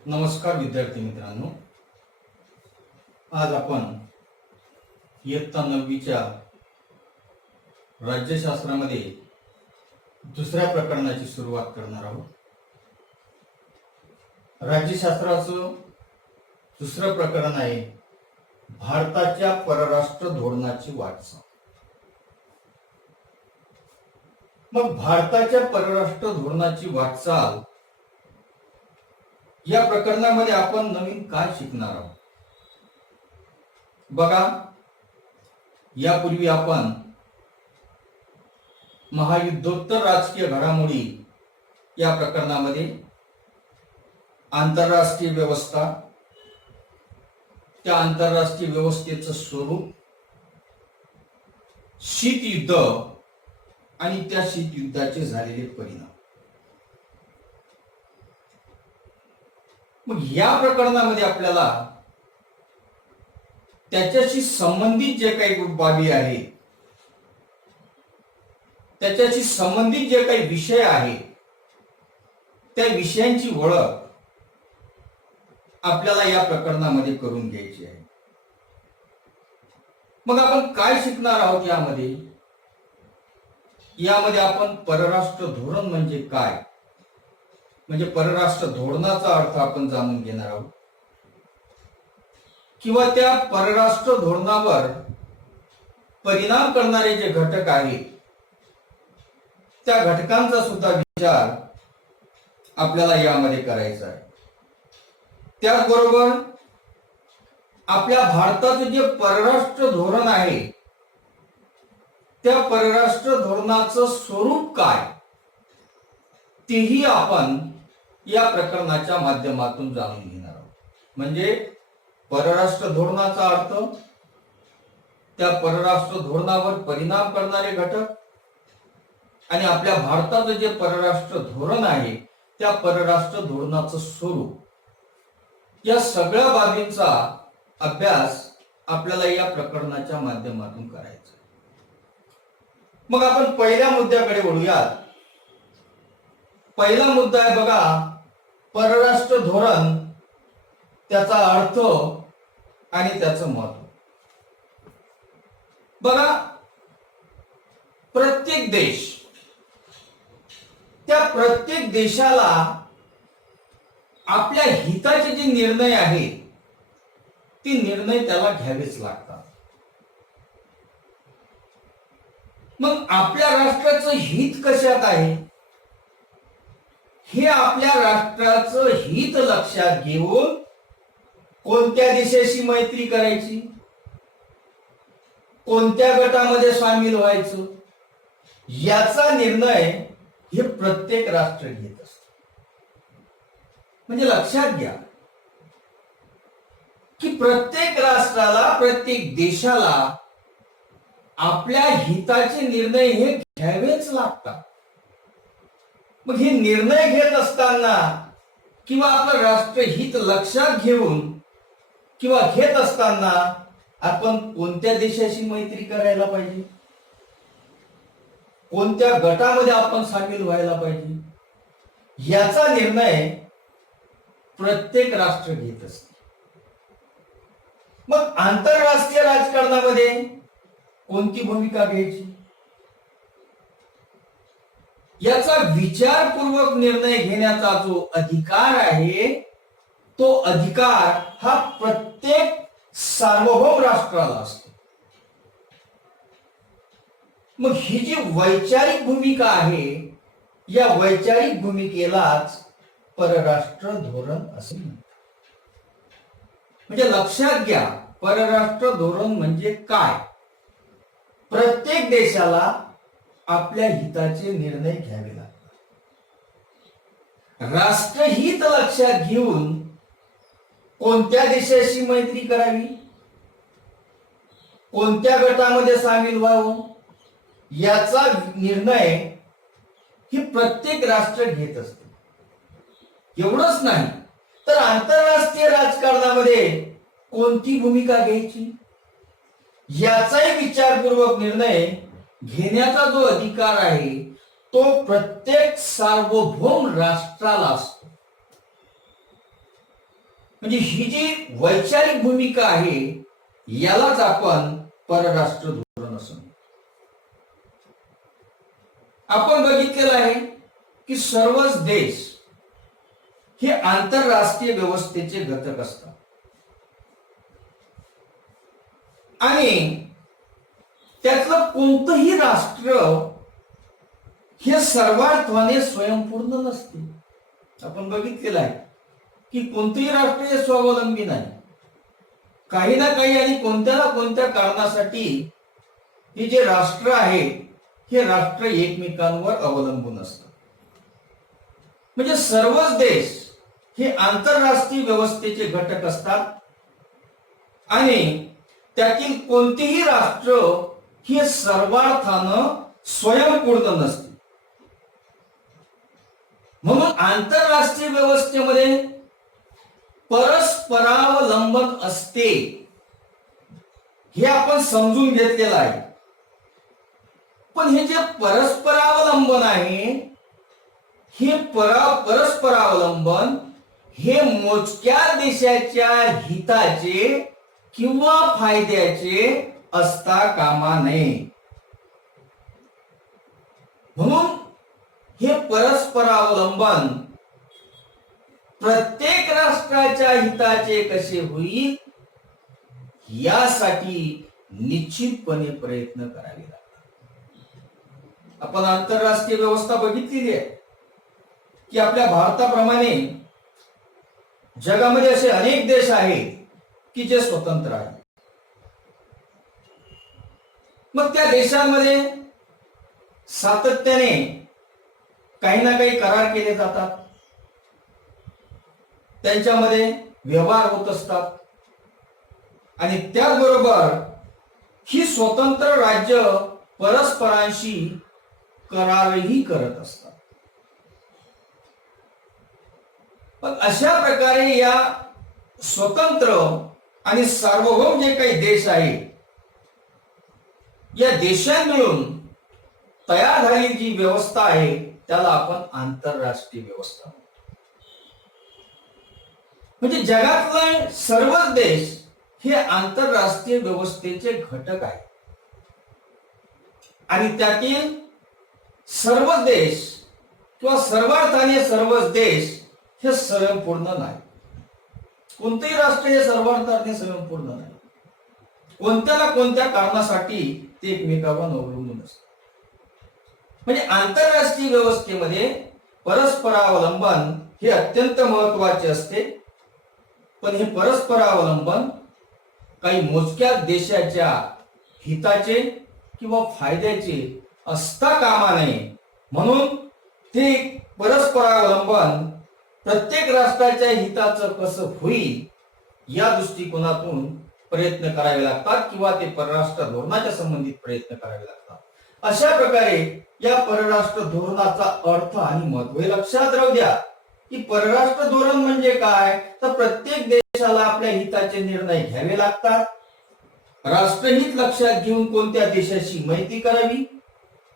नमस्कार विद्यार्थी मित्रांनो, आज आपण इयत्ता 9वीच्या राज्यशास्त्रामध्ये दुसऱ्या प्रकरणाची सुरुवात करणार आहोत. राज्यशास्त्राचं दुसरं प्रकरण आहे भारताच्या परराष्ट्र धोरणाची वाटचाल. मग भारताच्या परराष्ट्र धोरणाची वाटचाल या प्रकरणामध्ये आपण नवीन काय शिकणार आहोत? बघा, यापूर्वी आपण महायुद्धोत्तर राजकीय घडामोडी या प्रकरणामध्ये आंतरराष्ट्रीय व्यवस्था, त्या आंतरराष्ट्रीय व्यवस्थेचं स्वरूप, शीतयुद्ध आणि त्या शीतयुद्धाचे झालेले परिणाम. मग या प्रकरणामध्ये आपल्याला त्याच्याशी संबंधित जे काही बाबी आहेत, त्याच्याशी संबंधित जे काही विषय आहेत, त्या विषयांची ओळख आपल्याला या प्रकरणामध्ये करून घ्यायची आहे. मग आपण काय शिकणार आहोत यामध्ये? यामध्ये आपण परराष्ट्र धोरण म्हणजे काय, म्हणजे परराष्ट्र धोरणाचा अर्थ आपण जाणून घेणार आहोत, किंवा त्या परराष्ट्र धोरणावर परिणाम करणारे जे घटक आहेत त्या घटकांचा सुद्धा विचार आपल्याला यामध्ये करायचा आहे. त्याचबरोबर आपल्या भारताचे जे परराष्ट्र धोरण आहे त्या परराष्ट्र धोरणाचं स्वरूप काय तेही आपण या प्रकरणाच्या माध्यमातून जाणून घेणार आहोत. म्हणजे परराष्ट्र धोरणाचा अर्थ, त्या परराष्ट्र धोरणावर परिणाम करणारे घटक आणि आपल्या भारताचं जे परराष्ट्र धोरण आहे त्या परराष्ट्र धोरणाचं स्वरूप, या सगळ्या बाबींचा अभ्यास आपल्याला या प्रकरणाच्या माध्यमातून करायचा आहे. मग आपण पहिल्या मुद्द्याकडे वळूयात. पहिला मुद्दा आहे बघा, परराष्ट्र धोरण, त्याचा अर्थ आणि त्याचं महत्व. बघा, प्रत्येक देश, त्या प्रत्येक देशाला आपल्या हिताचे जे निर्णय आहेत ते निर्णय त्याला घ्यावेच लागतात. मग आपल्या राष्ट्राचं हित कशात आहे हे आपल्या राष्ट्राचं हित लक्षात घेऊन कोणत्या देशाशी मैत्री करायची, कोणत्या गटामध्ये सामील व्हायचं, याचा निर्णय हे प्रत्येक राष्ट्र घेत असतं. म्हणजे लक्षात घ्या की प्रत्येक राष्ट्राला, प्रत्येक देशाला आपल्या हिताचे निर्णय हे घ्यावेच लागतात. मग हे निर्णय घेत असताना किंवा आपलं राष्ट्रहित लक्षात घेऊन किंवा घेत असताना आपण कोणत्या देशाशी मैत्री करायला पाहिजे, कोणत्या गटामध्ये आपण सामील व्हायला पाहिजे, याचा निर्णय प्रत्येक राष्ट्र घेत असते. मग आंतरराष्ट्रीय राजकारणामध्ये कोणती भूमिका घ्यायची याचा विचारपूर्वक निर्णय घेण्याचा जो अधिकार आहे तो अधिकार हा प्रत्येक सार्वभौम राष्ट्राला असतो. मग ही जी वैचारिक भूमिका आहे या वैचारिक भूमिकेलाच परराष्ट्र धोरण असे म्हणतात. म्हणजे लक्षात घ्या, परराष्ट्र धोरण म्हणजे काय? प्रत्येक देशाला आपल्या हिताचे निर्णय घ्यावे लागतात. राष्ट्रहित लक्षात घेऊन कोणत्या देशाशी मैत्री करावी, कोणत्या गटामध्ये सामील व्हावं, याचा निर्णय ही प्रत्येक राष्ट्र घेत असते. एवढंच नाही तर आंतरराष्ट्रीय राजकारणामध्ये कोणती भूमिका घ्यायची याचाही विचारपूर्वक निर्णय घेण्याचा जो अधिकार आहे तो प्रत्येक सार्वभौम राष्ट्राला असतो. म्हणजे ही जी वैचारिक भूमिका आहे यालाच आपण परराष्ट्र धोरण असं म्हणतो. आपण बघितलेलं आहे की सर्वच देश हे आंतरराष्ट्रीय व्यवस्थेचे घटक असतात आणि त्यातलं कोणतंही राष्ट्र हे सर्वार्थाने स्वयंपूर्ण नसते. आपण बघितलेलं आहे की कोणतंही राष्ट्र हे स्वावलंबी नाही. काही ना काही आणि कोणत्या ना कोणत्या कारणासाठी हे जे राष्ट्र आहे हे राष्ट्र एकमेकांवर अवलंबून असतात. म्हणजे सर्वच देश हे आंतरराष्ट्रीय व्यवस्थेचे घटक असतात आणि त्यातील कोणतेही राष्ट्र हे सर्वार्थानं स्वयंपूर्ण नसते. म्हणून आंतरराष्ट्रीय व्यवस्थेमध्ये परस्परावलंबन असते हे आपण समजून घेतलेलं आहे. पण हे जे परस्परावलंबन आहे हे परस्परावलंबन हे मोजक्या देशाच्या हिताचे किंवा फायद्याचे असता कामा नये. म्हणून हे परस्परावलंबन प्रत्येक राष्ट्राच्या हिताचे कसे होईल यासाठी निश्चितपणे प्रयत्न करावे लागतात. आपण आंतरराष्ट्रीय व्यवस्था बघितलेली आहे की आपल्या भारताप्रमाणे जगामध्ये असे अनेक देश आहेत की जे स्वतंत्र आहेत. मग त्या देशांमध्ये सातत्याने काही ना काही करार केले जातात, त्यांच्यामध्ये व्यवहार होत असतात आणि त्याचबरोबर ही स्वतंत्र राज्य परस्परांशी करारही करत असतात. पण अशा प्रकारे या स्वतंत्र आणि सार्वभौम जे काही देश आहेत या देशांमिळून तयार झालेली जी व्यवस्था आहे त्याला आपण आंतरराष्ट्रीय व्यवस्था म्हणतो. म्हणजे जगातले सर्वच देश हे आंतरराष्ट्रीय व्यवस्थेचे घटक आहेत आणि त्यातील सर्वच देश किंवा सर्वार्थाने सर्वच देश हे स्वयंपूर्ण नाही. कोणतेही राष्ट्र हे सर्वार्थाने स्वयंपूर्ण नाही. कोणत्या ना कोणत्या कारणासाठी ते एकमेकांवर अवलंबून असतात. म्हणजे आंतरराष्ट्रीय व्यवस्थेमध्ये परस्परावलंबन हे अत्यंत महत्वाचे असते. पण हे परस्परावलंबन काही मोजक्या देशाच्या हिताचे किंवा फायद्याचे असता कामा नये. म्हणून ते परस्परावलंबन प्रत्येक राष्ट्राच्या हिताचं कसं होईल या दृष्टिकोनातून प्रयत्न करावे लागतात किंवा ते परराष्ट्र धोरणाच्या संबंधित प्रयत्न करावे लागतात. अशा प्रकारे या परराष्ट्र धोरणाचा अर्थ आणि महत्त्व हे लक्षात राहू द्या की परराष्ट्र धोरण म्हणजे काय, तर प्रत्येक देशाला आपल्या हिताचे निर्णय घ्यावे लागतात. राष्ट्रहित लक्षात घेऊन कोणत्या देशाशी मैत्री करावी,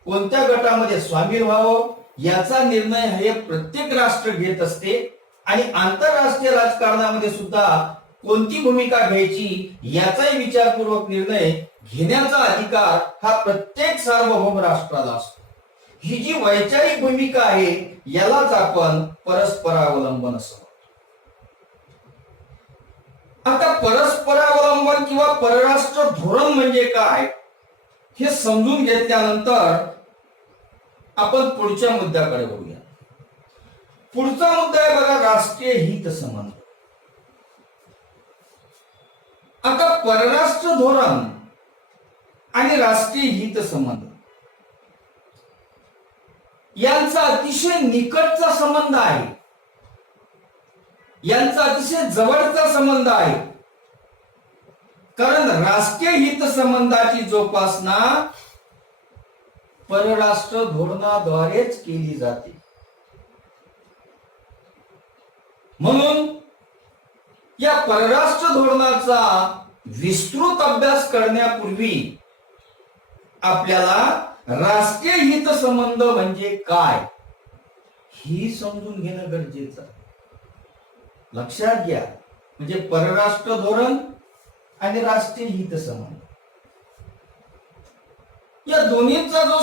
कोणत्या गटामध्ये सामील व्हावं याचा निर्णय हे प्रत्येक राष्ट्र घेत असते आणि आंतरराष्ट्रीय राजकारणामध्ये सुद्धा कोणती भूमिका घ्यायची याचाही विचारपूर्वक निर्णय घेण्याचा अधिकार हा प्रत्येक सार्वभौम राष्ट्राला असतो. ही जी वैचारिक भूमिका आहे यालाच आपण परस्परावलंबन असं म्हणतो. आता परस्परावलंबन किंवा परराष्ट्र धोरण म्हणजे काय हे समजून घेतल्यानंतर आपण पुढच्या मुद्द्याकडे वळूया. पुढचा मुद्दा आहे बघा, राष्ट्रीय हित संबंध. आता परराष्ट्र धोरण आणि राष्ट्रीय हित संबंध यांचा अतिशय निकटचा संबंध आहे, यांचा अतिशय जवळचा संबंध आहे. कारण राष्ट्रीय हित संबंधाची जोपासना परराष्ट्र धोरणाद्वारेच केली जाते. म्हणून या परराष्ट्र धोरणाचा विस्तृत अभ्यास करण्यापूर्वी आपल्याला राष्ट्रीय हित संबंध म्हणजे काय ही समजून घेणं गरजेचं आहे. लक्षात घ्या, म्हणजे परराष्ट्र धोरण आणि राष्ट्रीय हित संबंध, या दोन्हीचा जो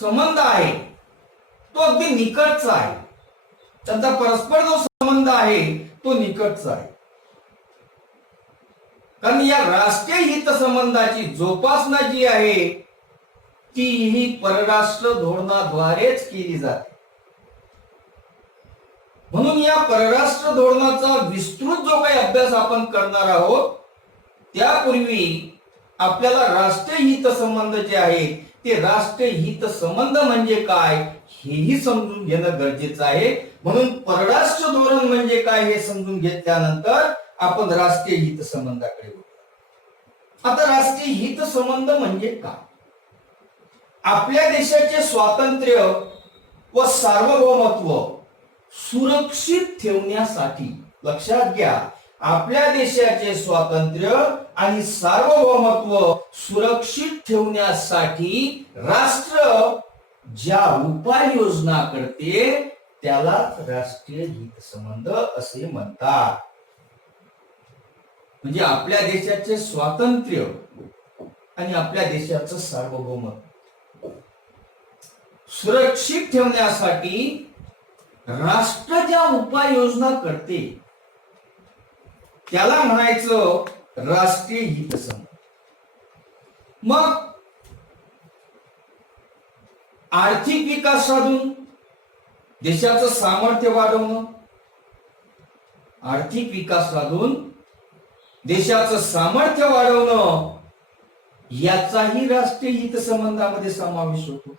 संबंध आहे तो अगदी निकटचा आहे. त्यांचा परस्पर जो संबंध आहे तो निकटचा आहे. कारण या राष्ट्रीय हित संबंधाची जोपासना जी आहे ती ही परराष्ट्र धोरणाद्वारेच केली जाते. म्हणून या परराष्ट्र धोरणाचा विस्तृत जो काही अभ्यास आपण करणार आहोत त्यापूर्वी आपल्याला राष्ट्रीय हित संबंध जे आहे ते राष्ट्रीय हित संबंध म्हणजे काय हेही समजून घेणं गरजेचं आहे. म्हणून परराष्ट्र धोरण म्हणजे काय हे समजून घेतल्यानंतर आपण राष्ट्रीय हित संबंधाकडे वळू. आता राष्ट्रीय हित संबंध म्हणजे काय? आपल्या देशाचे स्वातंत्र्य व सार्वभौमत्व सुरक्षित ठेवण्यासाठी, लक्षात घ्या, आपल्या देशाचे स्वातंत्र्य आणि सार्वभौमत्व सुरक्षित ठेवण्यासाठी राष्ट्र ज्या उपाययोजना करते त्याला राष्ट्रीय हित संबंध असे म्हणतात. म्हणजे आपल्या देशाचे स्वातंत्र्य आणि आपल्या देशाचं सार्वभौमत्व सुरक्षित ठेवण्यासाठी राष्ट्र ज्या उपाययोजना करते त्याला म्हणायचं राष्ट्रीय हित संबंध. मग आर्थिक विकास साधून देशाचं सामर्थ्य वाढवणं, आर्थिक विकास साधून देशाचं सामर्थ्य वाढवणं याचाही राष्ट्रीय हित संबंधामध्ये समावेश होतो.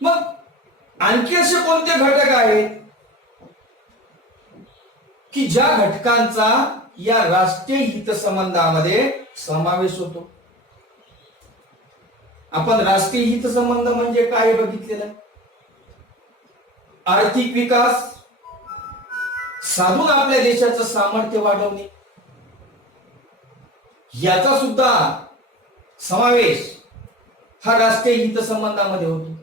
मग आणखी असे कोणते घटक आहेत की ज्या घटकांचा या राष्ट्रीय हित संबंधामध्ये समावेश होतो? आपण राष्ट्रीय हित संबंध म्हणजे काय बघितलेलं आहे. आर्थिक विकास साधून आपल्या देशाचं सामर्थ्य वाढवणे याचा सुद्धा समावेश हा राष्ट्रीय हित संबंधामध्ये होतो.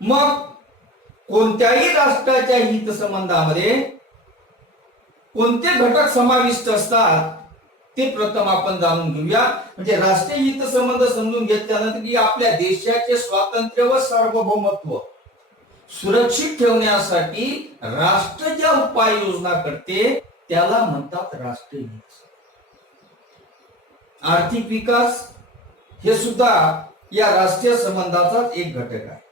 मग कोणत्याही राष्ट्राच्या हित संबंधामध्ये कोणते घटक समाविष्ट असतात ते प्रथम आपण जाणून घेऊया. म्हणजे राष्ट्रीय हित संबंध समजून घेतल्यानंतर की आपल्या देशाचे स्वातंत्र्य व सार्वभौमत्व सुरक्षित ठेवण्यासाठी राष्ट्र ज्या उपाययोजना करते त्याला म्हणतात राष्ट्रीय हित. आर्थिक विकास हे सुद्धा या राष्ट्रीय संबंधाचाच एक घटक आहे.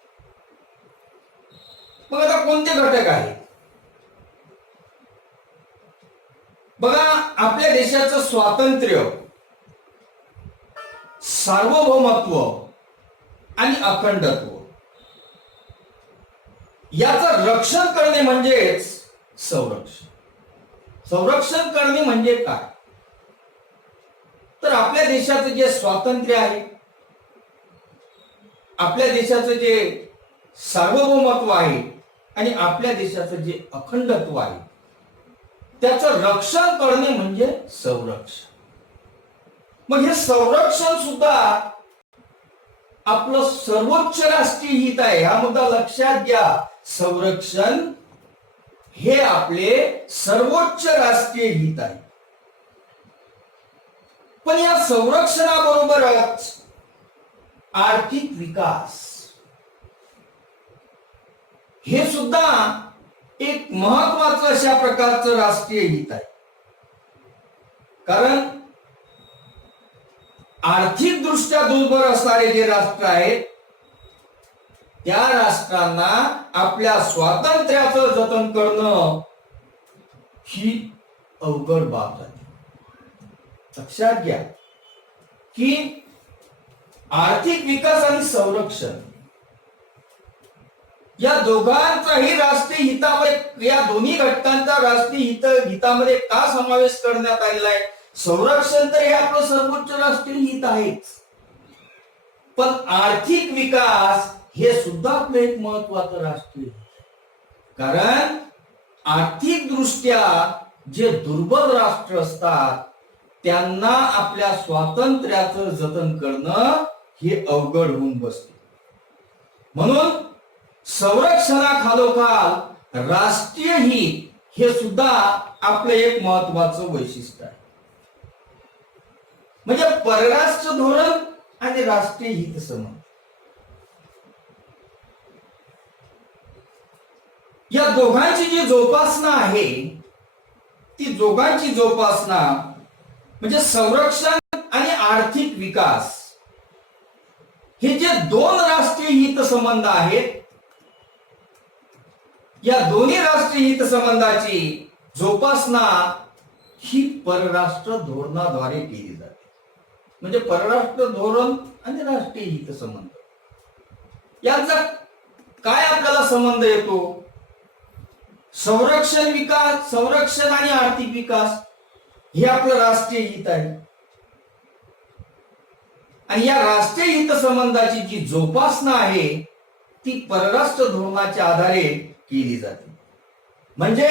मग आता कोणते घटक आहेत? बघा, आपल्या देशाचं स्वातंत्र्य, सार्वभौमत्व आणि अखंडत्व याचं रक्षण करणे म्हणजेच संरक्षण. संरक्षण करणे म्हणजे काय? तर आपल्या देशाचं जे स्वातंत्र्य आहे, आपल्या देशाचं जे सार्वभौमत्व आहे आणि आपल्या देशाचं जे अखंडत्व आहे त्याचं रक्षण करणे म्हणजे संरक्षण. मग हे संरक्षण सुद्धा आपलं सर्वोच्च राष्ट्रीय हित आहे. हा मुद्दा लक्षात घ्या. संरक्षण हे आपले सर्वोच्च राष्ट्रीय हित आहे. पण या संरक्षणाबरोबरच आर्थिक विकास हे सुद्धा एक महत्वाचं अशा प्रकारचं राष्ट्रीय हित आहे. कारण आर्थिक दृष्ट्या दुर्बल असणारे जे राष्ट्र आहेत त्या राष्ट्रांना आपल्या स्वातंत्र्याचं जतन करणं ही अवघड बाब आहे. लक्षात घ्या की आर्थिक विकास आणि संरक्षण या दोघांचाही राष्ट्रीय हितामध्ये, या दोन्ही घटकांचा राष्ट्रीय हितामध्ये का समावेश करण्यात आलेला आहे? संरक्षण तर हे आपलं सर्वोच्च राष्ट्रीय हित आहेच, पण आर्थिक विकास हे सुद्धा आपलं एक महत्वाचं राष्ट्रीय हित आहे. कारण आर्थिक दृष्ट्या जे दुर्बल राष्ट्र असतात त्यांना आपल्या स्वातंत्र्याचं जतन करणं हे अवघड होऊन बसते. म्हणून संरक्षणाखालोखाल राष्ट्रीय हित हे सुद्धा आपलं एक महत्वाचं वैशिष्ट्य आहे. म्हणजे परराष्ट्र धोरण आणि राष्ट्रीय हित संबंध या दोघांची जी जोपासना आहे ती दोघांची जोपासना म्हणजे संरक्षण आणि आर्थिक विकास हे जे दोन राष्ट्रीय हित संबंध आहेत या दोन्ही राष्ट्रीय हित संबंधाची जोपासना ही परराष्ट्र धोरणाद्वारे केली जाते. म्हणजे परराष्ट्र धोरण आणि राष्ट्रीय हित संबंध यांचा काय आपल्याला संबंध येतो? संरक्षण विकास, संरक्षण आणि आर्थिक विकास हे आपलं राष्ट्रीय हित आहे. आणि या राष्ट्रीय हित संबंधाची जी जोपासना आहे ती परराष्ट्र धोरणाच्या आधारे केली जाते. म्हणजे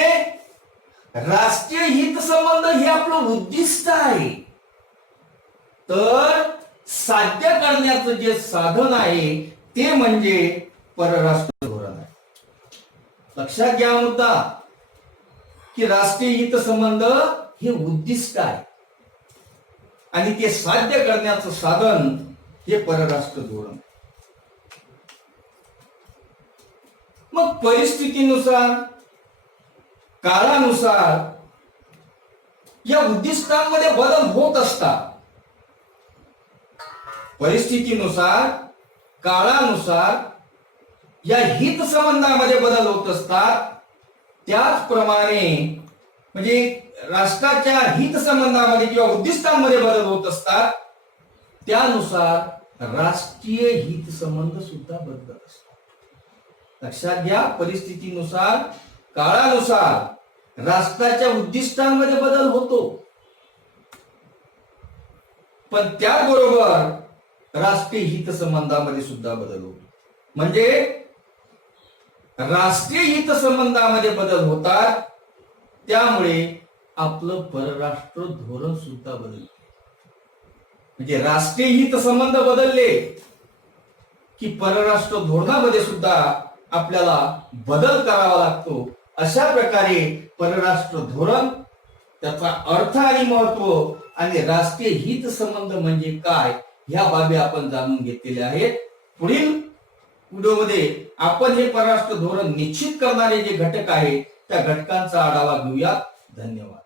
राष्ट्रीय हित संबंध हे आपलं उद्दिष्ट आहे, तर साध्य करण्याचं जे साधन आहे ते म्हणजे परराष्ट्र धोरण आहे. लक्षात घ्या मुद्दा की राष्ट्रीय हित संबंध हे उद्दिष्ट आहे आणि ते साध्य करण्याचं साधन हे परराष्ट्र धोरण. मग परिस्थितीनुसार, काळानुसार या उद्दिष्टांमध्ये बदल होत असतात. परिस्थितीनुसार, काळानुसार या हित संबंधामध्ये बदल होत असतात. त्याचप्रमाणे म्हणजे राष्ट्राच्या हित संबंधामध्ये किंवा उद्दिष्टांमध्ये बदल होत असतात. त्यानुसार राष्ट्रीय हित संबंध सुद्धा बदलत असतात. लक्षात घ्या, परिस्थितीनुसार, काळानुसार राष्ट्राच्या उद्दिष्टांमध्ये बदल होतो, पण त्याचबरोबर राष्ट्रीय हित संबंधामध्ये सुद्धा बदल होतो. म्हणजे राष्ट्रीय हित संबंधामध्ये बदल होतात, त्यामुळे आपलं परराष्ट्र धोरण सुद्धा बदलते. म्हणजे राष्ट्रीय हित संबंध बदलले की परराष्ट्र धोरणामध्ये सुद्धा आपल्याला बदल करावा लागतो. अशा प्रकारे परराष्ट्र धोरण, त्याचा अर्थ आणि महत्व आणि राष्ट्रीय हित संबंध म्हणजे काय ह्या बाबी आपण जाणून घेतलेल्या आहेत. पुढील व्हिडिओमध्ये आपण हे परराष्ट्र धोरण निश्चित करणारे जे घटक आहेत त्या घटकांचा आढावा घेऊया. धन्यवाद.